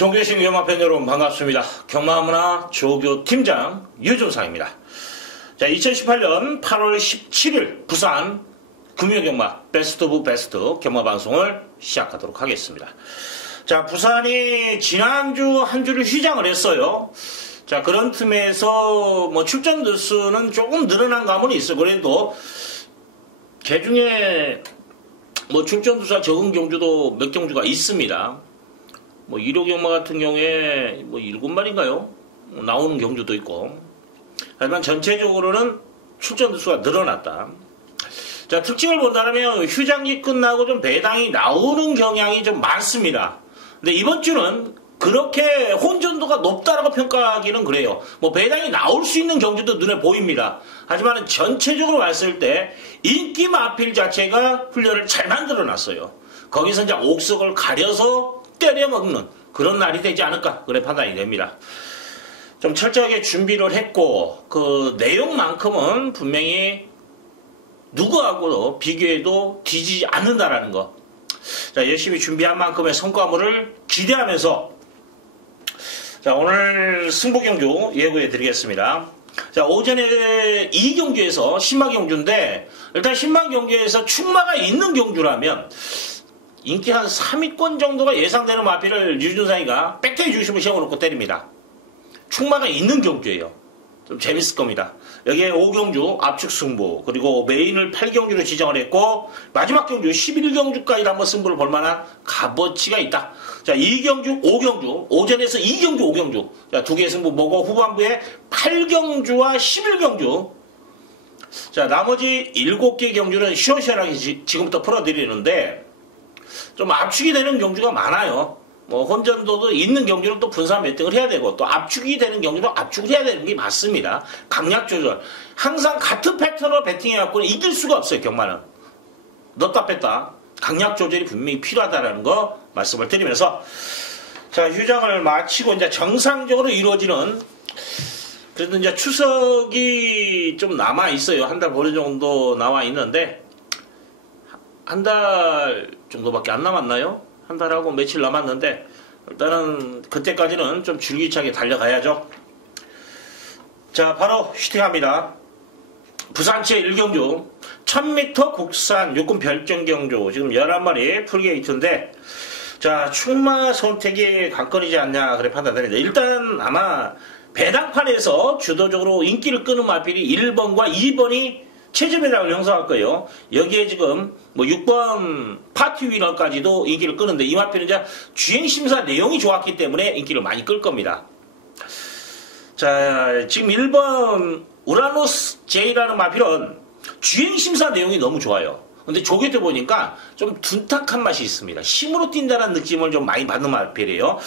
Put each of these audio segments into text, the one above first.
종교식 위험합편 여러분 반갑습니다. 경마문화 조교팀장 유준상입니다. 자, 2018년 8월 17일 부산 금요경마 베스트 오브 베스트 경마방송을 시작하도록 하겠습니다. 자, 부산이 지난주 한 주를 휴장을 했어요. 자, 그런 틈에서 출전 횟수는 조금 늘어난 감은 있어. 그래도 개중에 출전 두수가 적은 경주도 몇 경주가 있습니다. 1호 경마 같은 경우에 7마리인가요? 나오는 경주도 있고. 하지만 전체적으로는 출전 두수가 늘어났다. 자, 특징을 본다면 휴장기 끝나고 좀 배당이 나오는 경향이 좀 많습니다. 근데 이번 주는 그렇게 혼전도가 높다라고 평가하기는 그래요. 배당이 나올 수 있는 경주도 눈에 보입니다. 하지만 전체적으로 봤을 때 인기 마필 자체가 훈련을 잘 만들어 놨어요. 거기서 이제 옥석을 가려서 때려먹는 그런 날이 되지 않을까, 그래 판단이 됩니다. 좀 철저하게 준비를 했고 그 내용만큼은 분명히 누구하고도 비교해도 뒤지지 않는다라는 거. 자, 열심히 준비한 만큼의 성과물을 기대하면서 자, 오늘 승부경주 예고해 드리겠습니다. 자, 오전에 2경주에서 신마경주인데 일단 신마경주에서 충마가 있는 경주라면 인기 한 3위권 정도가 예상되는 마필을 유준상이가 백대 중심을 세워놓고 때립니다. 충마가 있는 경주예요. 좀 재밌을 겁니다. 여기에 5경주 압축 승부, 그리고 메인을 8경주로 지정을 했고 마지막 경주 11경주까지 한번 승부를 볼만한 값어치가 있다. 자, 2경주, 5경주, 오전에서 2경주, 5경주, 자, 두 개의 승부 보고 후반부에 8경주와 11경주. 자, 나머지 7개 경주는 시원시원하게 지금부터 풀어드리는데 좀 압축이 되는 경주가 많아요. 혼전도도 있는 경주는 또 분산 매팅을 해야 되고 또 압축이 되는 경주는 압축을 해야 되는 게 맞습니다. 강약 조절. 항상 같은 패턴으로 배팅해갖고는 이길 수가 없어요, 경마는. 넣었다 뺐다. 강약 조절이 분명히 필요하다는 거 말씀을 드리면서 자, 휴장을 마치고 이제 정상적으로 이루어지는 그래도 이제 추석이 좀 남아 있어요. 한 달 보름 정도 나와 있는데 한 달 정도밖에 안 남았나요? 한 달하고 며칠 남았는데 일단은 그때까지는 좀 줄기차게 달려가야죠. 자, 바로 슈팅합니다. 부산체 1경주 1000m 국산 육군 별정경주 지금 11마리 풀게이트인데 자, 충마 선택이 관건이지 않냐 그래 판단됩니다. 일단 아마 배당판에서 주도적으로 인기를 끄는 마필이 1번과 2번이 최저 배당을 형성할 거예요. 여기에 지금 6번 파티 위너까지도 인기를 끄는데 이 마필은 이제 주행심사 내용이 좋았기 때문에 인기를 많이 끌 겁니다. 자, 지금 1번 우라노스 J라는 마필은 주행심사 내용이 너무 좋아요. 근데 조개 때 보니까 좀 둔탁한 맛이 있습니다. 힘으로 뛴다는 느낌을 좀 많이 받는 마필이에요.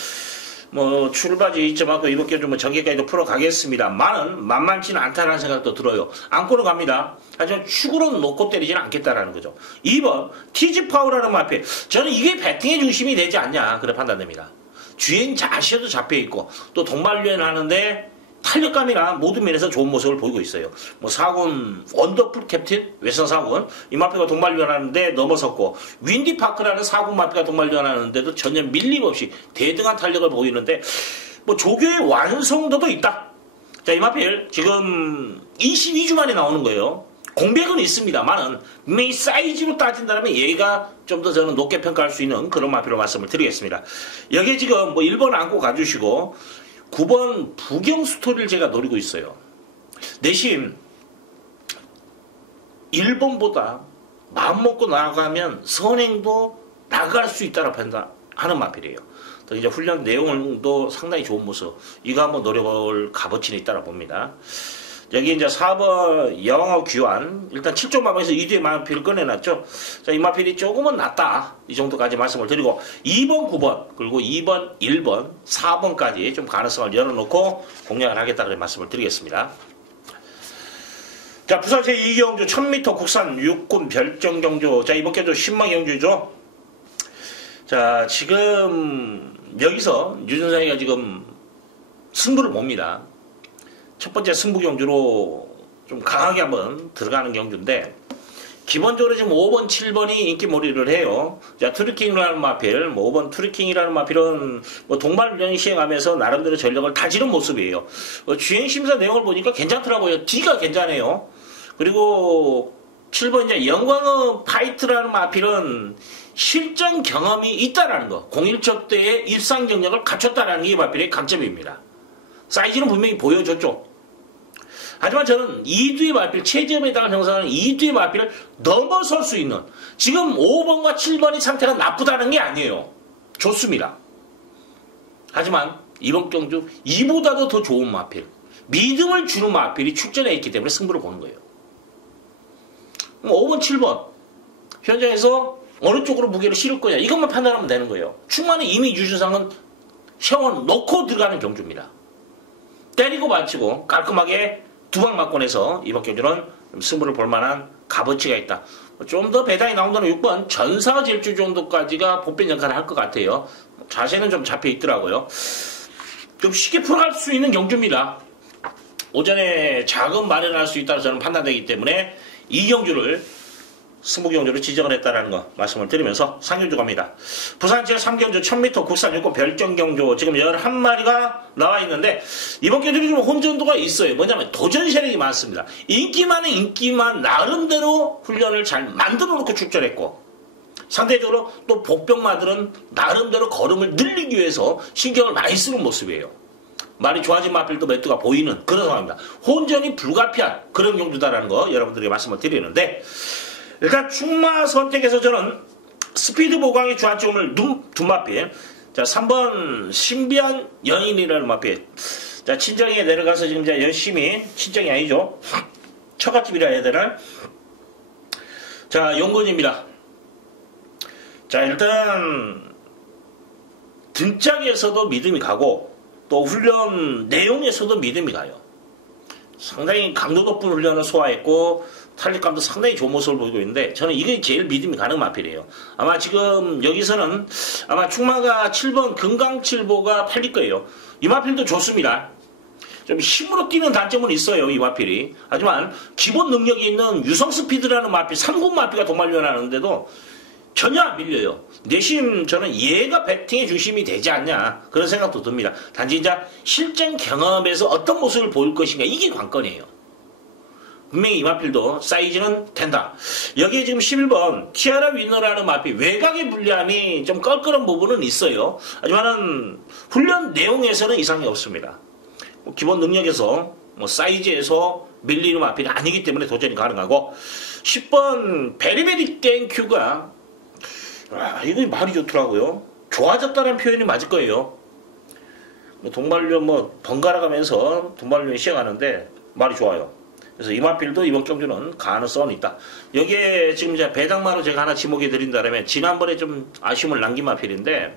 출바지 입점하고 이렇게 좀 전개까지도 풀어가겠습니다만은 만만치는 않다라는 생각도 들어요. 안고는 갑니다. 하지만 축으로 놓고 때리지는 않겠다라는 거죠. 2번 티즈파워라는 마필. 저는 이게 배팅의 중심이 되지 않냐 그래 판단됩니다. 주행 자시에도 잡혀있고 또 동반련 하는데 탄력감이나 모든 면에서 좋은 모습을 보이고 있어요. 4군 원더풀 캡틴 외선 4군 이 마피가 동반련하는데 넘어섰고 윈디파크라는 4군 마피가 동반련하는데도 전혀 밀림 없이 대등한 탄력을 보이는데 조교의 완성도도 있다. 자, 이 마필 지금 22주 만에 나오는 거예요. 공백은 있습니다만은 분명히 사이즈로 따진다면 얘가 좀 더 저는 높게 평가할 수 있는 그런 마피로 말씀을 드리겠습니다. 여기에 지금 1번 안고 가주시고 9번 부경 스토리를 제가 노리고 있어요. 대신 1번보다 마음 먹고 나가면 선행도 나갈 수 있다고 판단하는 마필이에요. 또 이제 훈련 내용도 상당히 좋은 모습. 이거 한번 노려볼 값어치는 있다고 봅니다. 여기 이제 4번 영어 귀환. 일단 7조 마방에서 2주의 마필을 꺼내놨죠. 자, 이 마필이 조금은 낫다. 이 정도까지 말씀을 드리고 2번, 9번, 그리고 2번, 1번, 4번까지 좀 가능성을 열어놓고 공략을 하겠다. 그래 말씀을 드리겠습니다. 자, 부산체 2경주 1000m 국산 육군 별정경주. 자, 이번 경주 10만 경주죠. 자, 지금 여기서 유준상이가 지금 승부를 봅니다. 첫 번째 승부 경주로 좀 강하게 한번 들어가는 경주인데 기본적으로 지금 5번, 7번이 인기몰이를 해요. 자, 트리킹이라는 마필, 뭐 5번 트리킹이라는 마필은 뭐 동반훈련 시행하면서 나름대로 전력을 다지는 모습이에요. 주행심사 내용을 보니까 괜찮더라고요. D가 괜찮아요. 그리고 7번 이제 영광의 파이트라는 마필은 실전 경험이 있다라는 거. 01초 때의 일상 경력을 갖췄다라는 게 이 마필의 강점입니다. 사이즈는 분명히 보여줬죠. 하지만 저는 2두의 마필, 최저에 따라 형성하는 2두의 마필을 넘어설 수 있는, 지금 5번과 7번의 상태가 나쁘다는 게 아니에요. 좋습니다. 하지만 이번 경주 이보다도 더 좋은 마필, 믿음을 주는 마필이 출전해 있기 때문에 승부를 보는 거예요. 5번, 7번 현장에서 어느 쪽으로 무게를 실을 거냐, 이것만 판단하면 되는 거예요. 충만히 이미 유준상은 세워 놓고 들어가는 경주입니다. 때리고 맞히고 깔끔하게 두 방 맞고 내서 이번 경주는 승부를 볼 만한 값어치가 있다. 좀 더 배당이 나온다는 6번 전사 질주 정도까지가 보편 역할을 할 것 같아요. 자세는 좀 잡혀 있더라고요. 좀 쉽게 풀어갈 수 있는 경주입니다. 오전에 자금 마련할 수 있다고 저는 판단되기 때문에 이 경주를 승부 경주로 지정을 했다는 거 말씀을 드리면서 상경주 갑니다. 부산 지역 3경주 1000m 국산 유권 별정 경주 지금 11마리가 나와 있는데 이번 경주는 좀 혼전도가 있어요. 뭐냐면 도전 세력이 많습니다. 인기만은 인기만 나름대로 훈련을 잘 만들어 놓고 출전했고, 상대적으로 또 복병마들은 나름대로 걸음을 늘리기 위해서 신경을 많이 쓰는 모습이에요. 말이 좋아진 마필도 몇 두가 보이는 그런 상황입니다. 혼전이 불가피한 그런 경주다라는 거 여러분들에게 말씀을 드리는데, 일단 충마 선택에서 저는 스피드 보강의 주안점을 둔 마필, 자 3번 신비한 연인이라는 마필, 자 친정에 내려가서 지금 이제 열심히, 친정이 아니죠, 처갓집이라 해야 되나, 자 용건입니다. 자 일단 등짝에서도 믿음이 가고 또 훈련 내용에서도 믿음이 가요. 상당히 강도 높은 훈련을 소화했고 탄력감도 상당히 좋은 모습을 보이고 있는데, 저는 이게 제일 믿음이 가는 마필이에요. 아마 지금 여기서는 아마 충마가 7번 금강칠보가 팔릴 거예요. 이 마필도 좋습니다. 좀 힘으로 뛰는 단점은 있어요, 이 마필이. 하지만 기본 능력이 있는 유성 스피드라는 마필, 3군 마필과 동반련하는데도 전혀 안 밀려요. 내심 저는 얘가 배팅의 중심이 되지 않냐 그런 생각도 듭니다. 단지 이제 실전 경험에서 어떤 모습을 보일 것인가, 이게 관건이에요. 분명히 이 마필도 사이즈는 된다. 여기에 지금 11번 티아라 위너라는 마필, 외곽의 불리함이 좀 껄끄러운 부분은 있어요. 하지만은 훈련 내용에서는 이상이 없습니다. 기본 능력에서 사이즈에서 밀리는 마필이 아니기 때문에 도전이 가능하고, 10번 베리베리 땡큐가 이거 말이 좋더라고요. 좋아졌다는 표현이 맞을 거예요. 동반훈련 번갈아 가면서 동반훈련 시행하는데 말이 좋아요. 그래서 이 마필도 이번 경주는 가능성은 있다. 여기에 지금 이제 배당마로 제가 하나 지목해 드린다면, 지난번에 좀 아쉬움을 남긴 마필인데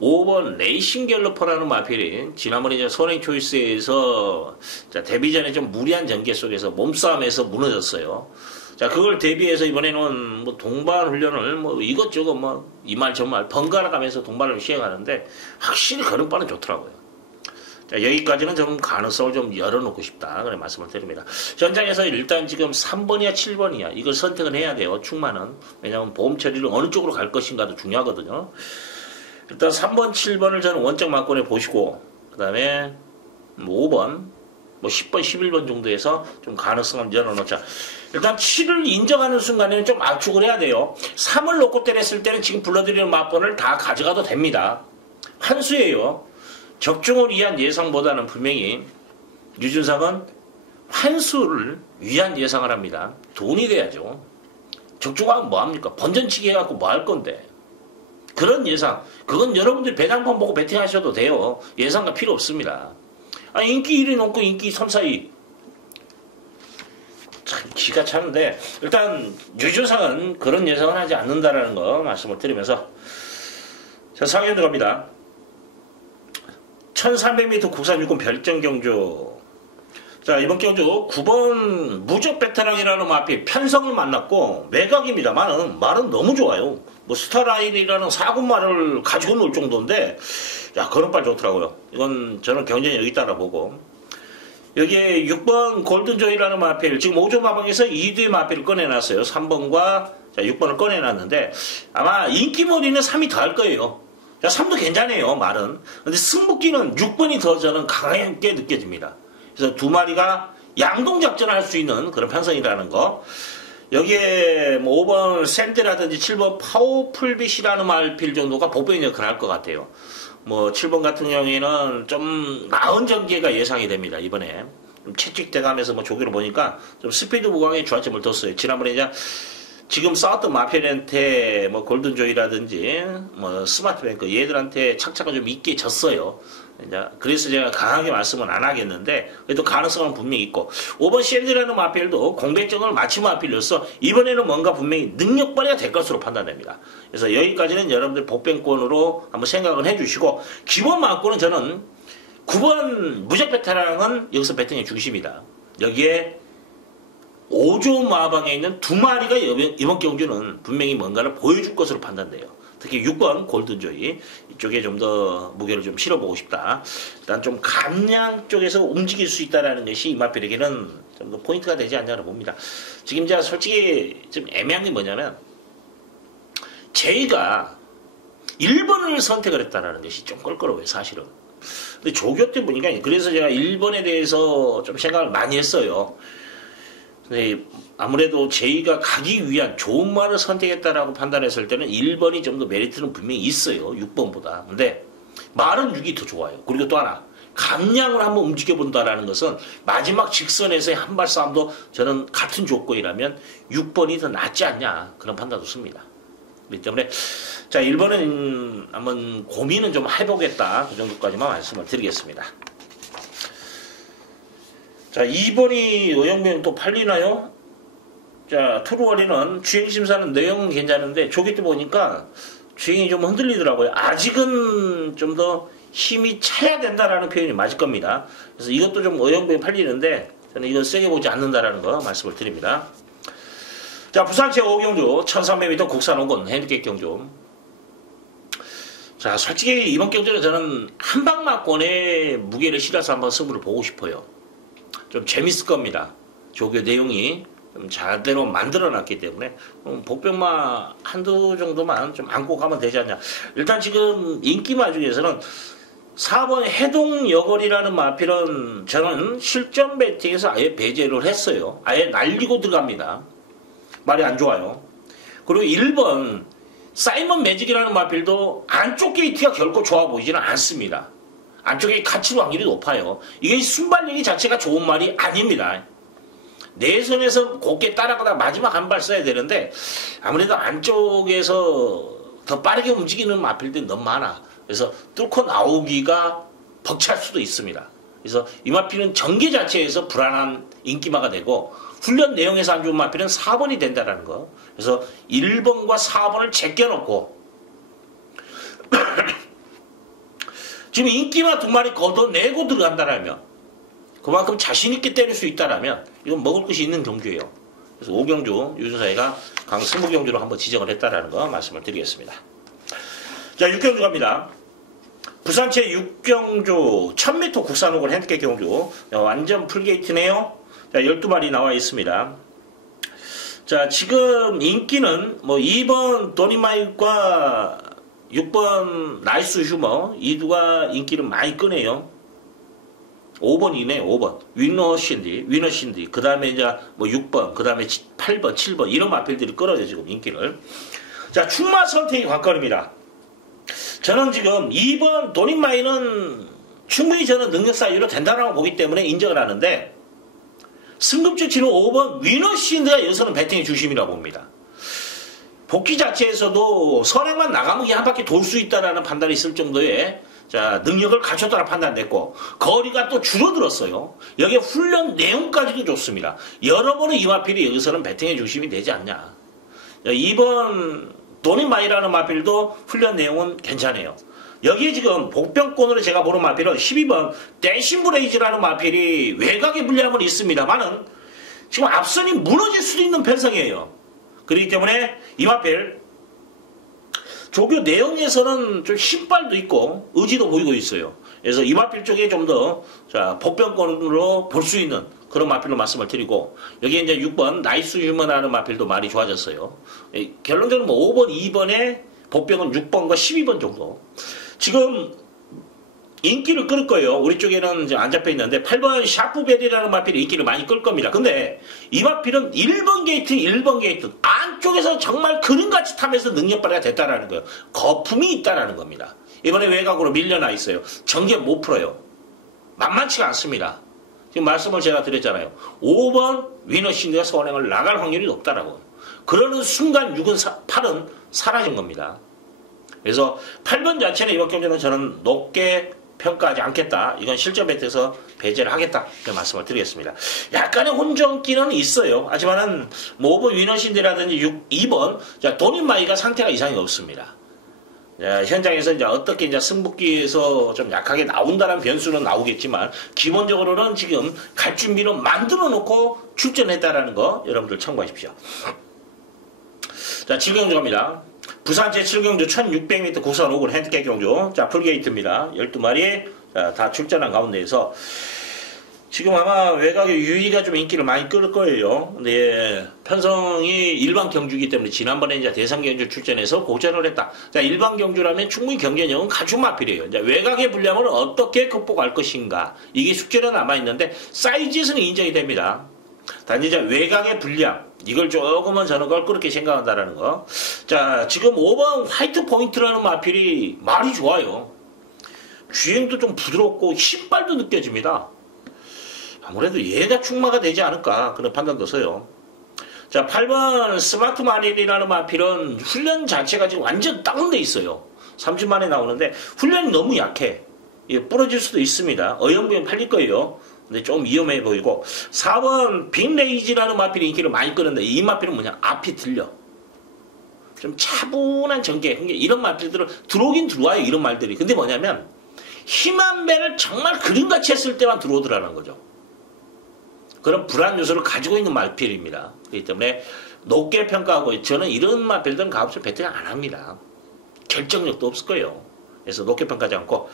5번 레이싱 갤러퍼라는 마필이 지난번에 이제 선행 초이스에서 데뷔전에 좀 무리한 전개 속에서 몸싸움에서 무너졌어요. 자, 그걸 대비해서 이번에는 동반 훈련을 이것저것 이 말 저 말 번갈아 가면서 동반을 시행하는데 확실히 걸음발은 좋더라고요. 자, 여기까지는 좀 가능성을 좀 열어놓고 싶다, 그런 말씀을 드립니다. 현장에서 일단 지금 3번이야 7번이야 이걸 선택을 해야 돼요, 충만은. 왜냐하면 보험 처리를 어느 쪽으로 갈 것인가도 중요하거든요. 일단 3번 7번을 저는 원적 막권에 보시고, 그 다음에 5번 10번 11번 정도에서 좀 가능성을 열어놓자. 일단 7을 인정하는 순간에는 좀 압축을 해야 돼요. 3을 놓고 때렸을 때는 지금 불러드리는 막권을 다 가져가도 됩니다. 환수예요. 적중을 위한 예상보다는 분명히 유준상은 환수를 위한 예상을 합니다. 돈이 돼야죠. 적중하면 뭐합니까? 번전치기 해갖고 뭐 할 건데. 그런 예상, 그건 여러분들 배당판 보고 베팅하셔도 돼요. 예상가 필요 없습니다. 인기 1위 놓고 인기 3, 4위 참 기가 차는데, 일단 유준상은 그런 예상을 하지 않는다라는 거 말씀을 드리면서, 자, 상현 들어갑니다. 1300m 국산 유권 별정 경주. 자, 이번 경주 9번 무적 베테랑이라는 마필 편성을 만났고 외곽입니다만은 말은 너무 좋아요. 스타라인이라는 4군 말을 가지고 놀 정도인데, 야, 걸음발 좋더라고요. 이건 저는 경쟁이 여기 있다라 보고, 여기에 6번 골든조이라는 마필, 지금 5조 마방에서 2두의 마필을 꺼내놨어요. 3번과 6번을 꺼내놨는데 아마 인기몰이는 3이 더 할 거예요. 3도 괜찮아요, 말은. 근데 승부기는 6번이 더 저는 강하게 느껴집니다. 그래서 두 마리가 양동작전을 할 수 있는 그런 편성이라는 거. 여기에 뭐 5번 샌드라든지 7번 파워풀빛이라는 말필 정도가 보병 역할을 할 것 같아요. 뭐 7번 같은 경우에는 좀 나은 전개가 예상이 됩니다. 이번에 좀 채찍대가면서 뭐 조기로 보니까 좀 스피드 무광에 주안점을 뒀어요. 지난번에 이제 지금 싸웠던 마필한테 뭐 골든조이라든지 뭐 스마트뱅크 얘들한테 착착가 좀 있게 졌어요. 그래서 제가 강하게 말씀은 안 하겠는데 그래도 가능성은 분명히 있고 5번 샌드라는 마필도 공백정을 마치 마필로서 이번에는 뭔가 분명히 능력 발휘가 될 것으로 판단됩니다. 그래서 여기까지는 여러분들 복병권으로 한번 생각을 해주시고 기본 마음권은 저는 9번 무적 베테랑은 여기서 배팅의 중심이다. 여기에 5조 마방에 있는 두 마리가 이번 경주는 분명히 뭔가를 보여줄 것으로 판단돼요. 특히 6번 골든조이 이쪽에 좀 더 무게를 좀 실어보고 싶다. 일단 좀 감량 쪽에서 움직일 수 있다는 것이 이 마필에게는 좀 더 포인트가 되지 않냐고 봅니다. 지금 제가 솔직히 좀 애매한 게 뭐냐면 제이가 1번을 선택을 했다는 것이 좀 껄끄러워요, 사실은. 근데 조교 때 보니까 그래서 제가 1번에 대해서 좀 생각을 많이 했어요. 근데 아무래도 제이가 가기 위한 좋은 말을 선택했다라고 판단했을 때는 1번이 좀 더 메리트는 분명히 있어요. 6번보다. 근데 말은 6이 더 좋아요. 그리고 또 하나 감량을 한번 움직여본다라는 것은 마지막 직선에서의 한발 싸움도 저는 같은 조건이라면 6번이 더 낫지 않냐 그런 판단도 씁니다. 그렇기 때문에 자 1번은 한번 고민은 좀 해보겠다 그 정도까지만 말씀을 드리겠습니다. 자 2번이 의형병 또 팔리나요? 자 트루어리는 주행심사는 내용은 괜찮은데 조기 때 보니까 주행이 좀 흔들리더라고요. 아직은 좀 더 힘이 차야 된다라는 표현이 맞을 겁니다. 그래서 이것도 좀 의형병 팔리는데 저는 이거 세게 보지 않는다라는 거 말씀을 드립니다. 자 부산체 5경주 1300m 국산 5권 핸디캡 경주. 자 솔직히 이번 경주는 저는 한방막권에 무게를 실어서 한번 승부를 보고 싶어요. 좀 재밌을 겁니다. 조교 내용이 좀 잘대로 만들어놨기 때문에 복병마 한두 정도만 좀 안고 가면 되지 않냐. 일단 지금 인기마 중에서는 4번 해동여걸이라는 마필은 저는 실전 배팅에서 아예 배제를 했어요. 아예 날리고 들어갑니다. 말이 안 좋아요. 그리고 1번 사이먼 매직이라는 마필도 안쪽 게이트가 결코 좋아 보이지는 않습니다. 안쪽에 갇힐 확률이 높아요. 이게 순발력이 자체가 좋은 말이 아닙니다. 내선에서 곱게 따라가다 마지막 한 발 써야 되는데 아무래도 안쪽에서 더 빠르게 움직이는 마필들이 너무 많아. 그래서 뚫고 나오기가 벅찰 수도 있습니다. 그래서 이 마필은 전개 자체에서 불안한 인기마가 되고 훈련 내용에서 안 좋은 마필은 4번이 된다는 거. 그래서 1번과 4번을 제껴놓고 지금 인기마 두 마리 걷어내고 들어간다라면 그만큼 자신있게 때릴 수 있다라면 이건 먹을 것이 있는 경주예요. 그래서 5경주 유준사이가 강승부 경주로 한번 지정을 했다라는 거 말씀을 드리겠습니다. 자 6경주 갑니다. 부산체 6경주 1000m 국산호권 핸디캡 경주 완전 풀게이트네요. 자 12마리 나와 있습니다. 자 지금 인기는 뭐 2번 도니마이과 6번 나이스 휴머 이 두가 인기를 많이 끄네요. 5번이네 5번 위너신디 그 다음에 이제 뭐 6번 그 다음에 8번 7번 이런 마필들이 끌어요 지금 인기를. 자 충마 선택이 관건입니다. 저는 지금 2번 도니마이는 충분히 저는 능력 사유로 된다라고 보기 때문에 인정을 하는데 승급주 치는 5번 위너신디가 여기서는 배팅의 중심이라고 봅니다. 복귀 자체에서도 선행만 나가면 한 바퀴 돌 수 있다라는 판단이 있을 정도의 자 능력을 갖췄다라 판단됐고 거리가 또 줄어들었어요. 여기에 훈련 내용까지도 좋습니다. 여러 번의 이 마필이 여기서는 배팅의 중심이 되지 않냐. 2번 도니마이라는 마필도 훈련 내용은 괜찮아요. 여기에 지금 복병권으로 제가 보는 마필은 12번 댄싱브레이즈라는 마필이 외곽에 불리함은 있습니다만은 지금 앞선이 무너질 수도 있는 편성이에요. 그렇기 때문에 이 마필 조교 내용에서는 좀 신발도 있고 의지도 보이고 있어요. 그래서 이 마필 쪽에 좀 더 복병권으로 볼 수 있는 그런 마필로 말씀을 드리고, 여기에 이제 6번 나이스 휴먼하는 마필도 많이 좋아졌어요. 결론적으로 뭐 5번, 2번에 복병은 6번과 12번 정도. 지금 인기를 끌 거예요. 우리 쪽에는 이제 안 잡혀 있는데 8번 샤프벨이라는 마필이 인기를 많이 끌 겁니다. 근데 이 마필은 1번 게이트 안쪽에서 정말 그림같이 타면서 능력 발휘가 됐다라는 거예요. 거품이 있다라는 겁니다. 이번에 외곽으로 밀려나 있어요. 전개 못 풀어요. 만만치가 않습니다. 지금 말씀을 제가 드렸잖아요. 5번 위너신드가 선행을 나갈 확률이 높다라고. 그러는 순간 8은 사라진 겁니다. 그래서 8번 자체는 이번 경기는 저는 높게 평가하지 않겠다. 이건 실전 배트에서 배제를 하겠다. 이런 말씀을 드리겠습니다. 약간의 혼전기는 있어요. 하지만은 뭐 5번 위너신드라든지 2번 도니마이가 상태가 이상이 없습니다. 현장에서 이제 어떻게 이제 승부기에서 좀 약하게 나온다는 변수는 나오겠지만 기본적으로는 지금 갈 준비를 만들어 놓고 출전했다라는 거 여러분들 참고하십시오. 자, 7경주 갑니다. 부산 제7경주 1600m 국산 5군 핸디캡 경주. 자, 풀게이트입니다. 12마리 다 출전한 가운데에서 지금 아마 외곽의 유의가 좀 인기를 많이 끌 거예요. 근데 편성이 일반 경주이기 때문에 지난번에 이제 대상 경주 출전해서 고전을 했다. 자, 일반 경주라면 충분히 경쟁력은 갖춘 마필이에요. 이제 외곽의 불량을 어떻게 극복할 것인가. 이게 숙제로 남아있는데 사이즈에서는 인정이 됩니다. 단지 이제 외곽의 불량, 이걸 조금은 저는 껄끄럽게 생각한다라는 거. 자, 지금 5번 화이트 포인트라는 마필이 말이 좋아요. 주행도 좀 부드럽고 신발도 느껴집니다. 아무래도 얘가 충마가 되지 않을까 그런 판단도 서요. 자, 8번 스마트 마린이라는 마필은 훈련 자체가 지금 완전 다운돼 있어요. 30만에 나오는데 훈련이 너무 약해. 부러질 수도 있습니다. 어영부영 팔릴 거예요. 근데 좀 위험해 보이고, 4번 빅레이지라는 마필이 인기를 많이 끄는데 이 마필은 뭐냐, 앞이 들려. 좀 차분한 전개. 그러니까 이런 마필들은 들어오긴 들어와요. 이런 말들이. 근데 뭐냐면 힘한 배를 정말 그림같이 했을 때만 들어오더라는 거죠. 그런 불안 요소를 가지고 있는 마필입니다. 그렇기 때문에 높게 평가하고, 저는 이런 마필들은 가급적 배팅 안 합니다. 결정력도 없을 거예요. 그래서 높게 평가하지 않고,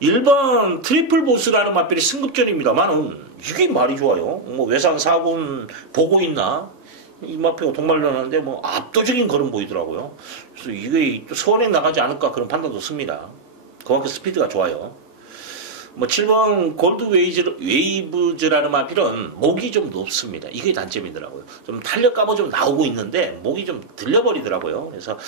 1번 트리플 보스라는 마필이 승급전입니다만 이게 말이 좋아요. 뭐 외상 4군 보고 있나? 이 마필가 동말려놨는데 뭐 압도적인 걸음 보이더라고요. 그래서 이게 소원행 나가지 않을까 그런 판단도 씁니다. 그만큼 스피드가 좋아요. 뭐 7번 골드 웨이브즈라는 마필은 목이 좀 높습니다. 이게 단점이더라고요. 좀 탄력감은 좀 나오고 있는데 목이 좀 들려버리더라고요. 그래서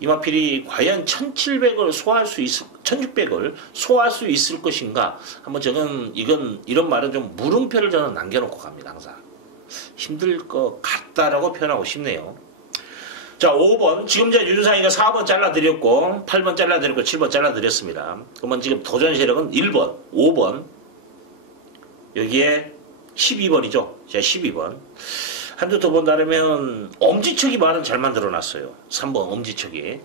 이 마필이 과연 1700을 소화할 수 있을, 1600을 소화할 수 있을 것인가? 한번 저는 이런 말은 좀 물음표를 저는 남겨놓고 갑니다. 항상 힘들 것 같다라고 표현하고 싶네요. 자, 5번. 지금 이제 유준상이가 4번 잘라드렸고, 8번 잘라드렸고, 7번 잘라드렸습니다. 그러면 지금 도전 세력은 1번, 5번, 여기에 12번이죠. 자, 12번. 한두 더 본다면, 엄지척이 말은 잘 만들어놨어요. 3번, 엄지척이.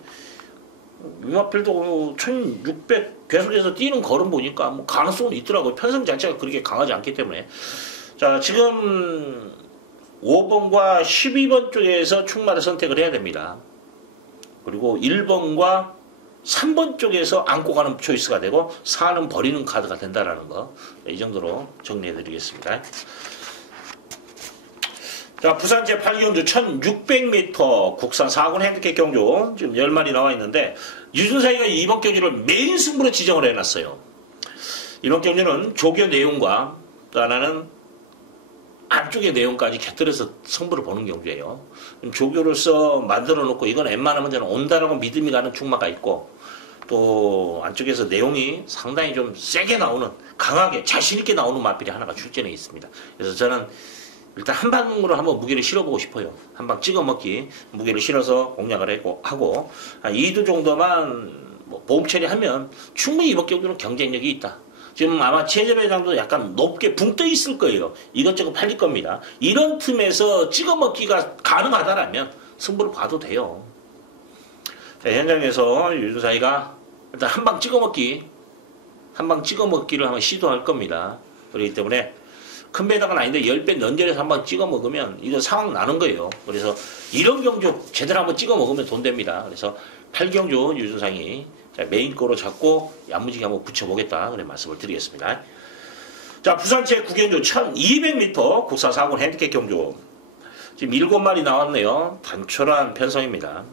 유마필도 1600 계속해서 뛰는 걸음 보니까 뭐 가능성은 있더라고요. 편성 자체가 그렇게 강하지 않기 때문에. 자, 지금 5번과 12번 쪽에서 충마를 선택을 해야 됩니다. 그리고 1번과 3번 쪽에서 안고 가는 초이스가 되고 4는 버리는 카드가 된다라는 거. 이 정도로 정리해 드리겠습니다. 자, 부산 제8경주 1600m 국산 4군 핸디캡 경주 지금 10마리 나와 있는데 유준상이가 이번 경주를 메인 승부로 지정을 해놨어요. 이번 경주는 조교 내용과 또 하나는 안쪽의 내용까지 곁들여서 승부를 보는 경주예요. 조교로서 만들어 놓고 이건 웬만하면 저는 온다라고 믿음이 가는 충마가 있고, 또 안쪽에서 내용이 상당히 좀 세게 나오는, 강하게 자신있게 나오는 마필이 하나가 출전해 있습니다. 그래서 저는 일단 한 방으로 한번 무게를 실어보고 싶어요. 한 방 찍어 먹기 무게를 실어서 공략을 하고 한 2두 정도만 뭐 보험 처리하면 충분히 이번 경주는 경쟁력이 있다. 지금 아마 최재 회장도 약간 높게 붕 떠 있을 거예요. 이것저것 팔릴 겁니다. 이런 틈에서 찍어 먹기가 가능하다라면 승부를 봐도 돼요. 자, 현장에서 유준상이가 일단 한 방 찍어 먹기를 한번 시도할 겁니다. 그렇기 때문에 큰 배당은 아닌데 10배 연결해서 한 방 찍어 먹으면 이거 상황 나는 거예요. 그래서 이런 경주 제대로 한번 찍어 먹으면 돈 됩니다. 그래서 8경주 유준상이 자, 메인 거로 잡고 야무지게 한번 붙여보겠다. 그런 말씀을 드리겠습니다. 자, 부산 제9경주 1200m 국산 4군 핸디캡 경주. 지금 7마리 나왔네요. 단촐한 편성입니다.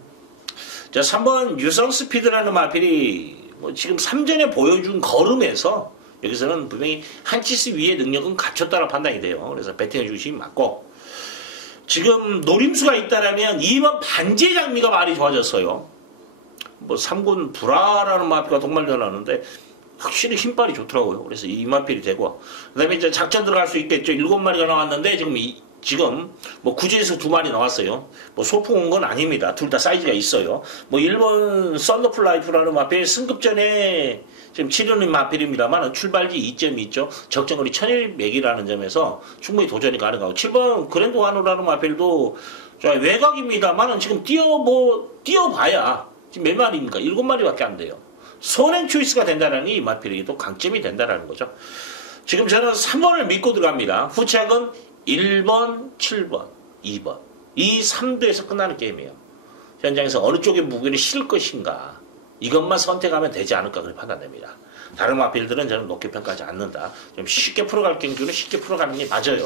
자, 3번 유성 스피드라는 마필이 뭐 지금 3전에 보여준 걸음에서 여기서는 분명히 한 치수 위의 능력은 갖췄다는 판단이 돼요. 그래서 배팅의 중심이 맞고, 지금 노림수가 있다라면 2번 반지의 장미가 말이 좋아졌어요. 뭐 3군 불화라는 마필과 동반전 나왔는데 확실히 힘빨이 좋더라고요. 그래서 이 마필이 되고, 그 다음에 이제 작전 들어갈 수 있겠죠. 7마리가 나왔는데 지금 뭐 구제에서 2마리 나왔어요. 뭐 소풍 온 건 아닙니다. 둘 다 사이즈가 있어요. 뭐 1번 썬더풀 라이프라는 마필 승급전에 지금 치르는 마필입니다만 출발지 2점이 있죠. 적정거리 1100이라는 점에서 충분히 도전이 가능하고, 7번 그랜드 와노라는 마필도 외곽입니다만 지금 뛰어봐야 지금 몇 마리입니까? 7마리밖에 안 돼요. 선행 초이스가 된다는 이 마필이 또 강점이 된다는 거죠. 지금 저는 3번을 믿고 들어갑니다. 후착은 1번, 7번, 2번. 이 3도에서 끝나는 게임이에요. 현장에서 어느 쪽에 무게를 실을 것인가, 이것만 선택하면 되지 않을까 그렇게 판단됩니다. 다른 마필들은 저는 높게 평가하지 않는다. 좀 쉽게 풀어갈 경주는 쉽게 풀어가는 게 맞아요.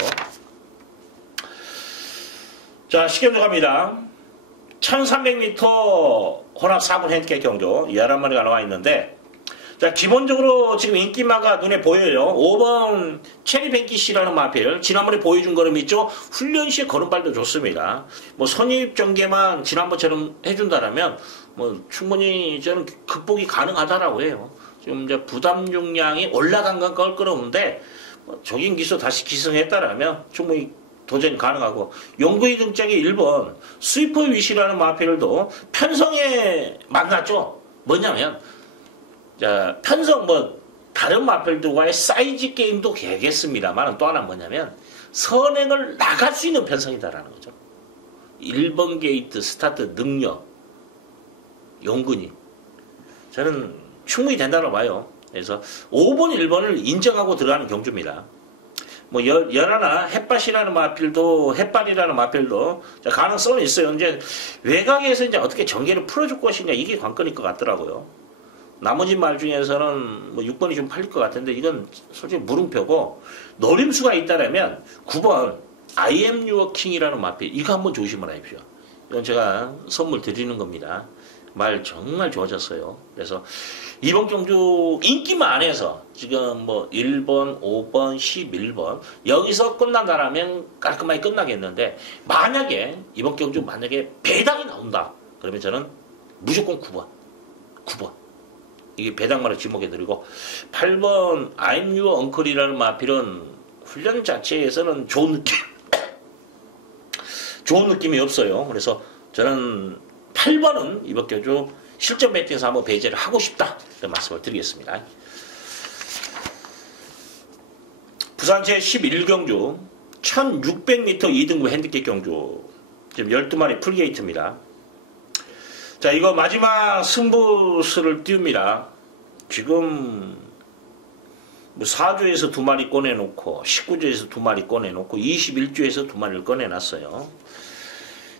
자, 시경주 갑니다. 1300m 혼합 4군 핸디캡 경주 11마리가 나와 있는데, 자, 기본적으로 지금 인기마가 눈에 보여요. 5번 체리뱅키시라는 마필, 지난번에 보여준 걸음 있죠. 훈련 시에 걸음발도 좋습니다. 뭐 선입 전개만 지난번처럼 해준다라면 뭐 충분히 저는 극복이 가능하다라고 해요. 지금 이제 부담 용량이 올라간 건 껄끄러운데, 뭐 적인 기수 다시 기승했다라면 충분히 도전이 가능하고, 용구이 등짝의 1번 스위퍼 위시라는 마필도 편성에 만났죠. 뭐냐면, 자, 편성 뭐 다른 마필들과의 사이즈 게임도 되겠습니다만, 또 하나 뭐냐면 선행을 나갈 수 있는 편성이다라는 거죠. 1번 게이트 스타트 능력 용근이 저는 충분히 된다고 봐요. 그래서 5번 1번을 인정하고 들어가는 경주입니다. 뭐 열하나 햇밭이라는 마필도, 햇밭이라는 마필도 가능성은 있어요. 이제 외곽에서 이제 어떻게 전개를 풀어줄 것이냐, 이게 관건일 것 같더라고요. 나머지 말 중에서는 뭐 6번이 좀 팔릴 것 같은데, 이건 솔직히 물음표고, 노림수가 있다라면 9번 I am your king이라는 마필, 이거 한번 조심을 하십시오. 이건 제가 선물 드리는 겁니다. 말 정말 좋아졌어요. 그래서 이번 경주 인기만 안에서 지금 뭐 1번, 5번, 11번 여기서 끝난다라면 깔끔하게 끝나겠는데, 만약에 이번 경주 만약에 배당이 나온다 그러면 저는 무조건 9번 이게 배당만을 지목해드리고, 8번 I'm your uncle이라는 마필은 훈련 자체에서는 좋은 느낌이 없어요. 그래서 저는 8번은 이번 경주 실전 배팅에서 한번 배제를 하고 싶다, 이런 말씀을 드리겠습니다. 부산 제11경주 1600m 2등급 핸디캡 경주 지금 12마리 풀게이트입니다. 자, 이거 마지막 승부수를 띄웁니다. 지금 뭐 4주에서 2마리 꺼내놓고 19주에서 2마리 꺼내놓고 21주에서 2마리를 꺼내놨어요.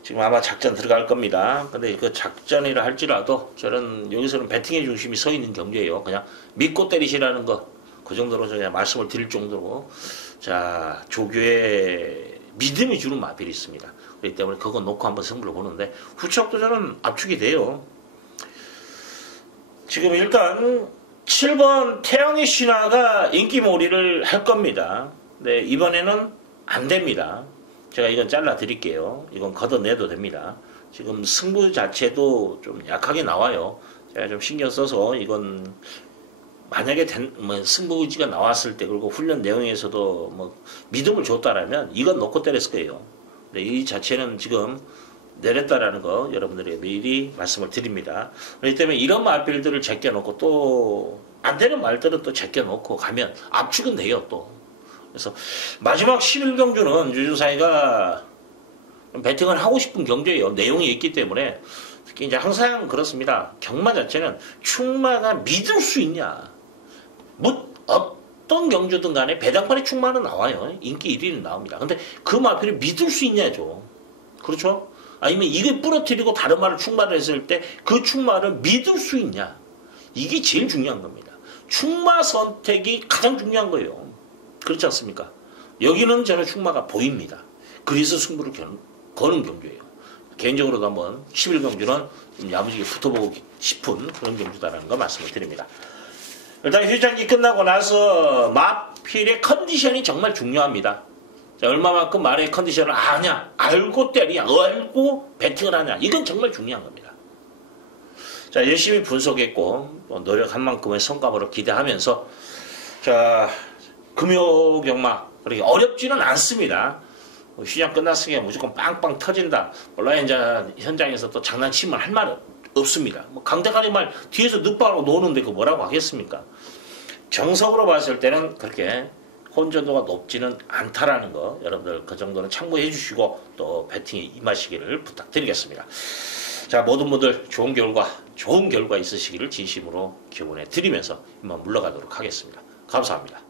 지금 아마 작전 들어갈 겁니다. 근데 그 작전이라 할지라도 저는 여기서는 배팅의 중심이 서 있는 경기예요. 그냥 믿고 때리시라는 거, 그 정도로 제가 말씀을 드릴 정도로, 자, 조교의 믿음이 주는 마필이 있습니다. 그렇기 때문에 그거 놓고 한번 승부를 보는데, 후척도 저는 압축이 돼요. 지금 일단 7번 태영의 신화가 인기몰이를 할 겁니다. 네, 이번에는 안 됩니다. 제가 이건 잘라 드릴게요. 이건 걷어내도 됩니다. 지금 승부 자체도 좀 약하게 나와요. 제가 좀 신경 써서 이건 만약에 승부 의지가 나왔을 때, 그리고 훈련 내용에서도 뭐 믿음을 줬다라면 이건 놓고 때렸을 거예요. 근데 이 자체는 지금 내렸다라는 거 여러분들에게 미리 말씀을 드립니다. 그렇기 때문에 이런 말들을 제껴놓고 또 안 되는 말들은 또 제껴놓고 가면 압축은 돼요 또. 그래서 마지막 11경주는 유주사이가 배팅을 하고 싶은 경주예요. 내용이 있기 때문에. 특히 이제 항상 그렇습니다. 경마 자체는 충마가 믿을 수 있냐. 뭐 어떤 경주든 간에 배당판에 충마는 나와요. 인기 1위는 나옵니다. 근데 그 마필을 믿을 수 있냐죠. 그렇죠? 아니면 이걸 부러뜨리고 다른 말을 충마를 했을 때 그 충마를 믿을 수 있냐. 이게 제일 중요한 겁니다. 충마 선택이 가장 중요한 거예요. 그렇지 않습니까? 여기는 저는 충마가 보입니다. 그래서 승부를 거는 경주예요. 개인적으로도 한번 11경주는 좀 야무지게 붙어보고 싶은 그런 경주다라는 거 말씀을 드립니다. 일단 휴장기 끝나고 나서 마필의 컨디션이 정말 중요합니다. 자, 얼마만큼 말의 컨디션을 아냐, 알고 때리냐, 알고 배팅을 하냐, 이건 정말 중요한 겁니다. 자, 열심히 분석했고 노력한 만큼의 성과를 기대하면서 자, 금요경마 그렇게 어렵지는 않습니다. 시장 끝났으니까 무조건 빵빵 터진다. 물론 이제 현장에서 또 장난치면 할 말 없습니다. 뭐 강대가리 말 뒤에서 늑발하고 노는데 그 뭐라고 하겠습니까? 정석으로 봤을 때는 그렇게 혼전도가 높지는 않다라는 거 여러분들 그 정도는 참고해 주시고 또 배팅에 임하시기를 부탁드리겠습니다. 자, 모든 분들 좋은 결과 있으시기를 진심으로 기원해 드리면서 이만 물러가도록 하겠습니다. 감사합니다.